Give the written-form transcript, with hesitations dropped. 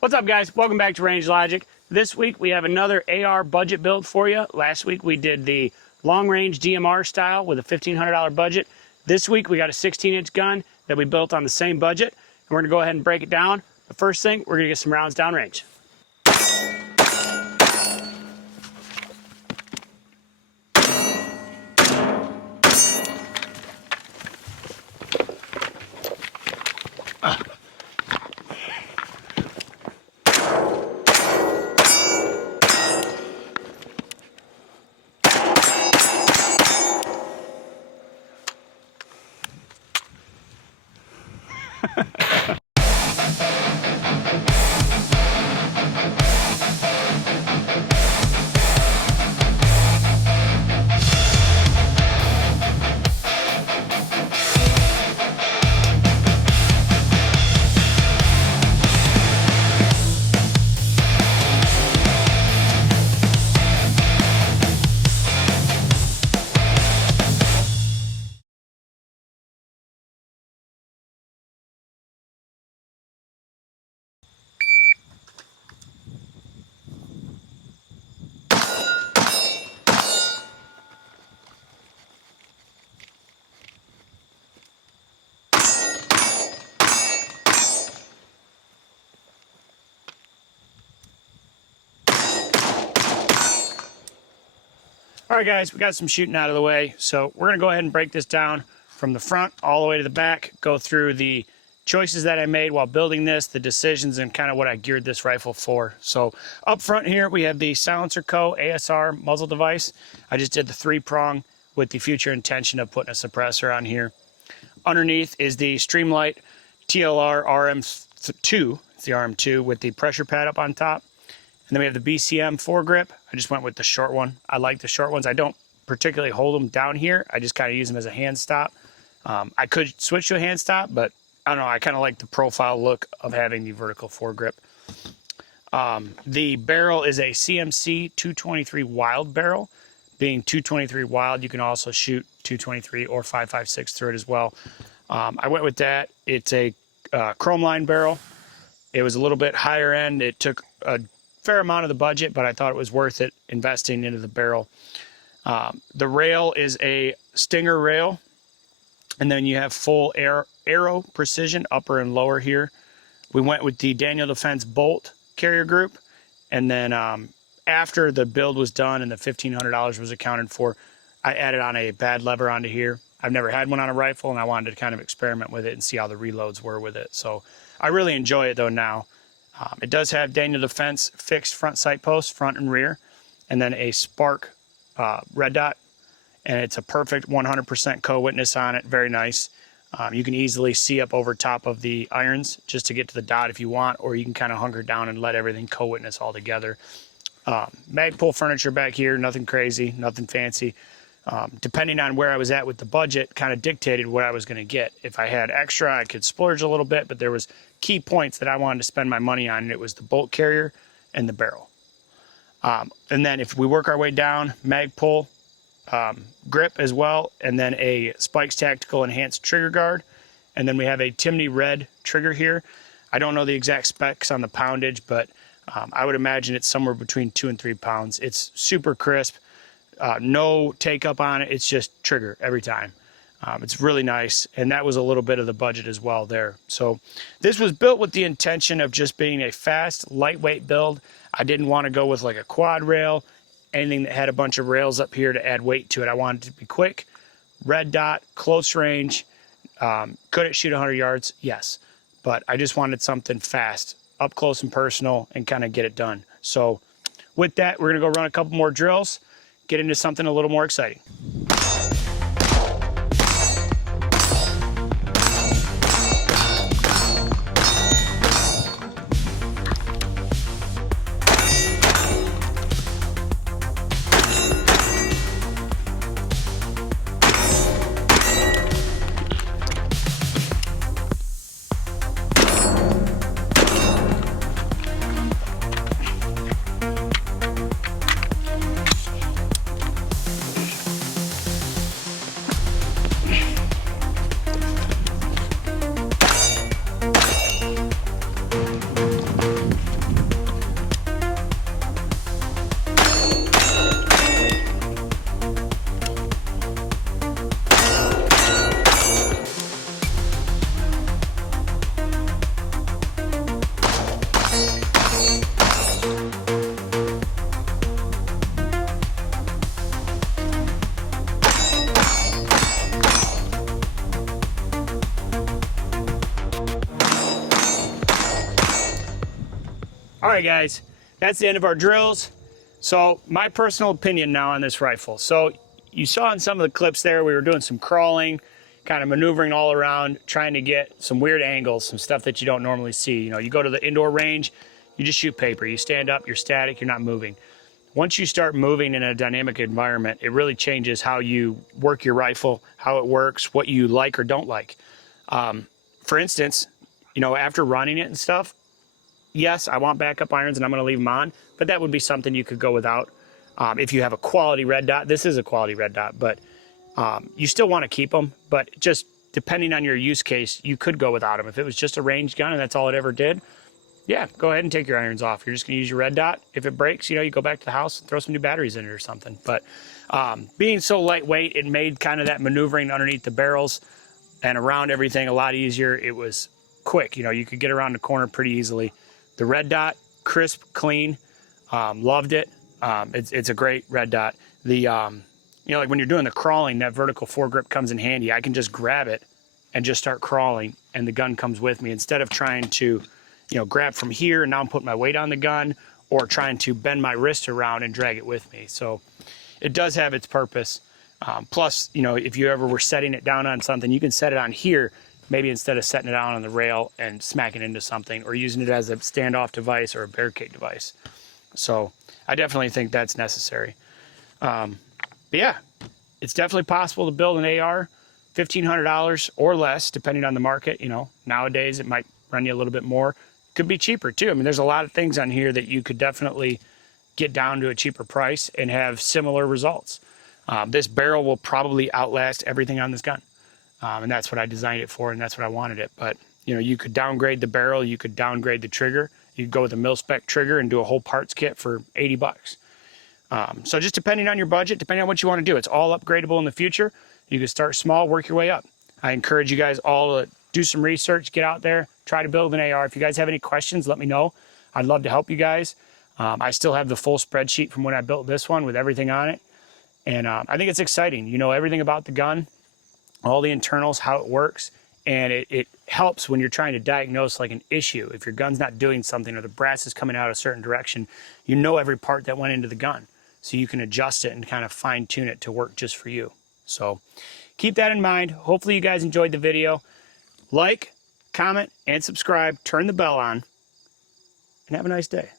What's up, guys? Welcome back to Range Logic. This week we have another AR budget build for you. Last week we did the long range DMR style with a $1,500 budget. This week we got a 16-inch gun that we built on the same budget, and we're gonna go ahead and break it down. The first thing, we're gonna get some rounds downrange. All right, guys, we got some shooting out of the way, so we're gonna go ahead and break this down from the front all the way to the back, go through the choices that I made while building this, the decisions, and kind of what I geared this rifle for. So up front here, we have the Silencer Co. ASR muzzle device. I just did the 3-prong with the future intention of putting a suppressor on here. Underneath is the Streamlight TLR RM2, it's the RM2 with the pressure pad up on top. And then we have the BCM foregrip. I just went with the short one. I like the short ones. I don't particularly hold them down here. I just kind of use them as a hand stop. I could switch to a hand stop, but I don't know. I kind of like the profile look of having the vertical foregrip. The barrel is a CMC 223 Wild barrel. Being 223 Wild, you can also shoot 223 or 5.56 through it as well. I went with that. It's a chrome line barrel. It was a little bit higher end. It took a fair amount of the budget, but I thought it was worth it investing into the barrel. The rail is a Stinger rail, and then you have full arrow precision upper and lower here. We went with the Daniel Defense bolt carrier group, and then after the build was done and the $1,500 was accounted for, I added on a bad lever onto here. I've never had one on a rifle, and I wanted to kind of experiment with it and see how the reloads were with it. So I really enjoy it though now. It does have Daniel Defense fixed front sight posts, front and rear, and then a Spark red dot, and it's a perfect 100% co-witness on it. Very nice. You can easily see up over top of the irons just to get to the dot if you want, or you can kind of hunker down and let everything co-witness all together. Magpul furniture back here, nothing crazy, nothing fancy. Depending on where I was at with the budget, kind of dictated what I was going to get. If I had extra, I could splurge a little bit, but there was key points that I wanted to spend my money on, and it was the bolt carrier and the barrel. And then if we work our way down, Magpul grip as well, and then a Spikes Tactical Enhanced trigger guard, and then we have a Timney red trigger here. I don't know the exact specs on the poundage, but I would imagine it's somewhere between 2 and 3 pounds. It's super crisp. No take up on it. It's just trigger every time. It's really nice, and that was a little bit of the budget as well there. So this was built with the intention of just being a fast, lightweight build. I didn't want to go with like a quad rail, anything that had a bunch of rails up here to add weight to it. I wanted it to be quick, red dot, close range. Could it shoot 100 yards? Yes, but I just wanted something fast, up close and personal, and kind of get it done. So with that, we're gonna go run a couple more drills, get into something a little more exciting. All right, guys, that's the end of our drills. So my personal opinion now on this rifle. So you saw in some of the clips there, we were doing some crawling, kind of maneuvering all around, trying to get some weird angles, some stuff that you don't normally see. You know, you go to the indoor range, you just shoot paper. You stand up, you're static, you're not moving. Once you start moving in a dynamic environment, it really changes how you work your rifle, how it works, what you like or don't like. For instance, you know, after running it and stuff, yes, I want backup irons and I'm going to leave them on, but that would be something you could go without. If you have a quality red dot, this is a quality red dot, but you still want to keep them, but just depending on your use case, you could go without them. If it was just a range gun and that's all it ever did, yeah, go ahead and take your irons off. You're just going to use your red dot. If it breaks, you know, you go back to the house and throw some new batteries in it or something. But being so lightweight, it made kind of that maneuvering underneath the barrels and around everything a lot easier. It was quick. You know, you could get around the corner pretty easily. The red dot, crisp, clean, loved it. It's a great red dot. The, you know, like when you're doing the crawling, that vertical foregrip comes in handy. I can just grab it and just start crawling and the gun comes with me instead of trying to, you know, grab from here and now I'm putting my weight on the gun or trying to bend my wrist around and drag it with me. So it does have its purpose. Plus, you know, if you ever were setting it down on something, you can set it on here, maybe instead of setting it down on the rail and smacking into something or using it as a standoff device or a barricade device. So I definitely think that's necessary. But yeah, it's definitely possible to build an AR, $1,500 or less, depending on the market. You know, nowadays it might run you a little bit more. Could be cheaper too. I mean, there's a lot of things on here that you could definitely get down to a cheaper price and have similar results. This barrel will probably outlast everything on this gun. And that's what I designed it for, and that's what I wanted it. But, you know, you could downgrade the barrel, you could downgrade the trigger, you could go with a mil-spec trigger and do a whole parts kit for 80 bucks. So just depending on your budget, depending on what you want to do, it's all upgradable in the future. You can start small, work your way up. I encourage you guys all to do some research, get out there, try to build an AR. If you guys have any questions, let me know. I'd love to help you guys. I still have the full spreadsheet from when I built this one with everything on it. And I think it's exciting. You know everything about the gun, all the internals, how it works. And it helps when you're trying to diagnose like an issue. If your gun's not doing something or the brass is coming out a certain direction, you know every part that went into the gun. So you can adjust it and kind of fine tune it to work just for you. So keep that in mind. Hopefully you guys enjoyed the video. Like, comment, and subscribe. Turn the bell on. And have a nice day.